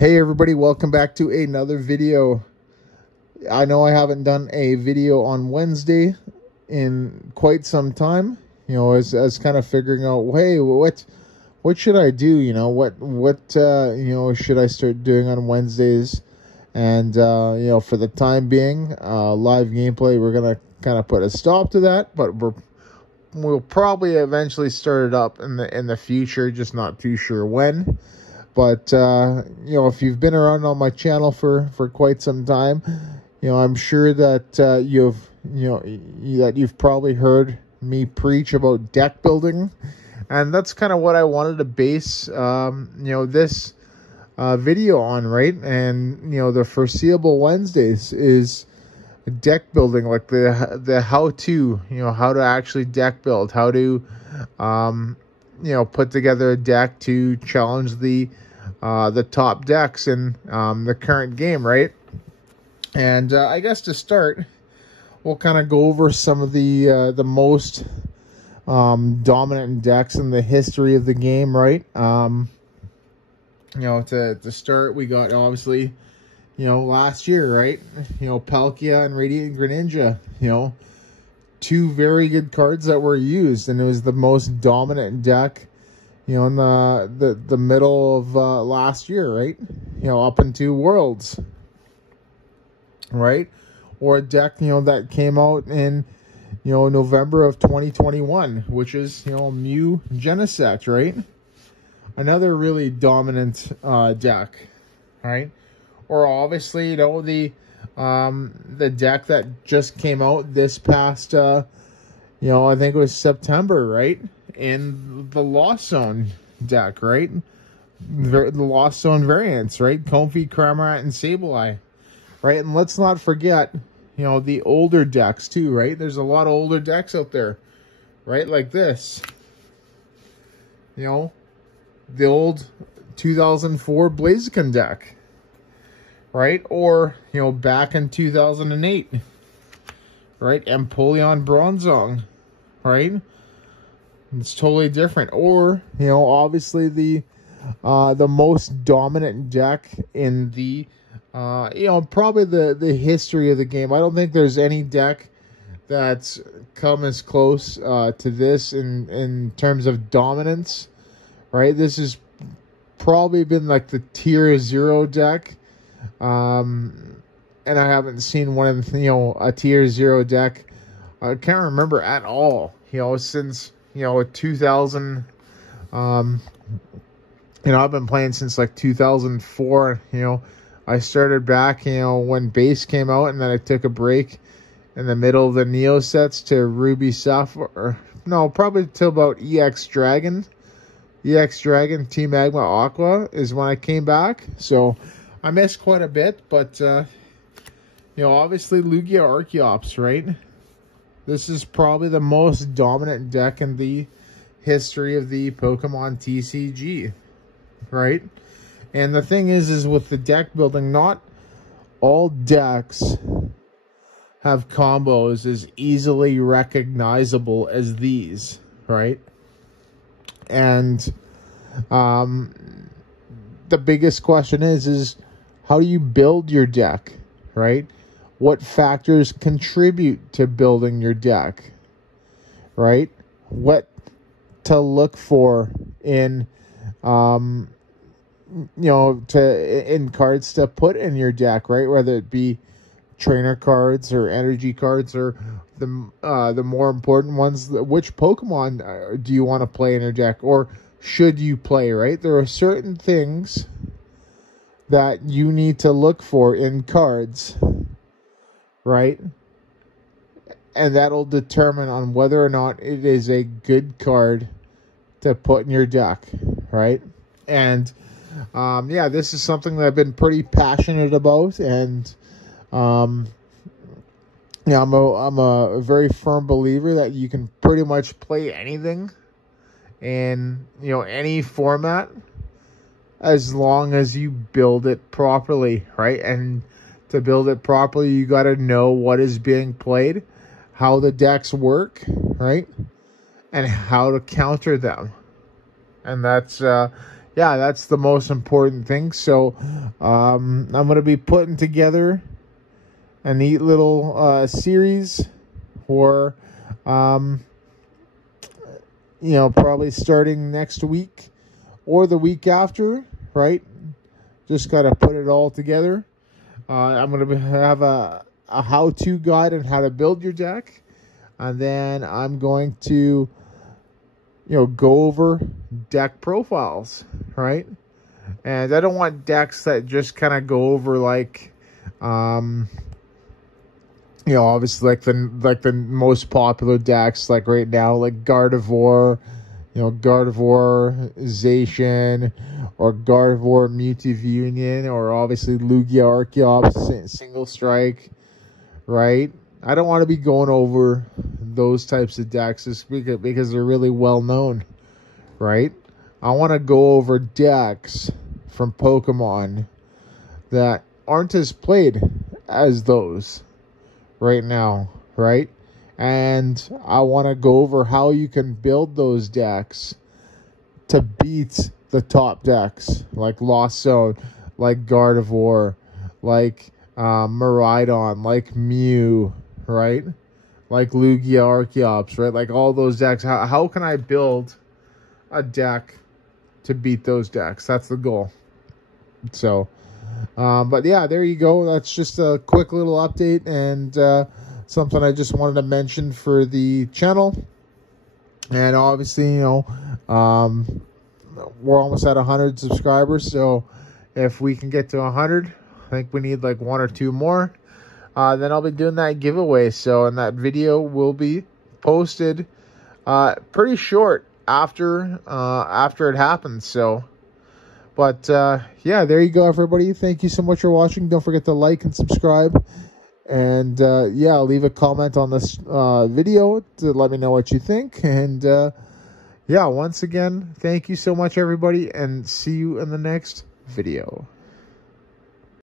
Hey everybody, welcome back to another video. I know I haven't done a video on Wednesday in quite some time. You know, as kind of figuring out, hey, what should I do? You know, what should I start doing on Wednesdays? And you know, for the time being, live gameplay, we're gonna kind of put a stop to that, but we'll probably eventually start it up in the future, just not too sure when. But, you know, if you've been around on my channel for quite some time, you know, I'm sure that you've probably heard me preach about deck building. And that's kind of what I wanted to base, this video on, right? And, you know, the foreseeable Wednesdays is deck building, like the how-to, you know, how to actually deck build, how to, put together a deck to challenge the top decks in the current game, right? And I guess to start, we'll kind of go over some of the most dominant decks in the history of the game, right? To start, we got obviously, last year, right? Palkia and Radiant Greninja, two very good cards that were used, and it was the most dominant deck, in the middle of last year, right? Up into Worlds, right? Or a deck, that came out in, November of 2021, which is, Mew Genesect, right? Another really dominant deck, right? Or obviously, the deck that just came out this past, I think it was September, right? In the Lost Zone deck, right? The Lost Zone variants, right? Comfey, Cramorant, and Sableye, right? And let's not forget, the older decks too, right? There's a lot of older decks out there, right? Like this, the old 2004 Blaziken deck, right? Or, back in 2008, right? Empoleon Bronzong, right? It's totally different. Or, obviously the most dominant deck in the, probably the history of the game. I don't think there's any deck that's come as close to this in terms of dominance, right? This has probably been like the tier 0 deck. And I haven't seen one of, a tier 0 deck. I can't remember at all, since, 2000, I've been playing since like 2004, I started back, when base came out, and then I took a break in the middle of the Neo sets to Ruby Sapphire. No, probably till about EX Dragon. EX Dragon, Team Magma Aqua is when I came back. So I missed quite a bit, but, obviously Lugia Archeops, right? This is probably the most dominant deck in the history of the Pokemon TCG, right? And the thing is with the deck building, not all decks have combos as easily recognizable as these, right? And the biggest question is how do you build your deck, right? What factors contribute to building your deck, right? What to look for in, in cards to put in your deck, right? Whether it be trainer cards or energy cards, or the more important ones, which Pokemon do you want to play in your deck, or should you play, right? There are certain things that you need to look for in cards, right? And that'll determine on whether or not it is a good card to put in your deck, right? And this is something that I've been pretty passionate about, and I'm a very firm believer that you can pretty much play anything in any format as long as you build it properly, right? And to build it properly, you got to know what is being played, how the decks work, right? And how to counter them. And that's yeah, that's the most important thing. So I'm going to be putting together a neat little series for, probably starting next week or the week after, right? Just got to put it all together. I'm going to have a how-to guide on how to build your deck. And then I'm going to, go over deck profiles, right? And I don't want decks that just kind of go over like, obviously like the most popular decks like right now, like Gardevoir, Gardevoirization, or Gardevoir Mewtwo Union, or obviously Lugia Archeops Single Strike, right? I don't want to be going over those types of decks just because they're really well known, right? I want to go over decks from Pokemon that aren't as played as those right now, right? And I want to go over how you can build those decks to beat the top decks, like Lost Zone, like Gardevoir, like Miraidon, like Mew, right? Like Lugia Archeops, right? Like all those decks. How can I build a deck to beat those decks? That's the goal. So, but yeah, there you go. That's just a quick little update and something I just wanted to mention for the channel. And obviously, we're almost at 100 subscribers. So if we can get to 100, I think we need like 1 or 2 more. Then I'll be doing that giveaway. So, and that video will be posted pretty short after it happens. So, but yeah, there you go, everybody. Thank you so much for watching. Don't forget to like and subscribe. And yeah, leave a comment on this video to let me know what you think. And yeah, once again, thank you so much, everybody, and see you in the next video.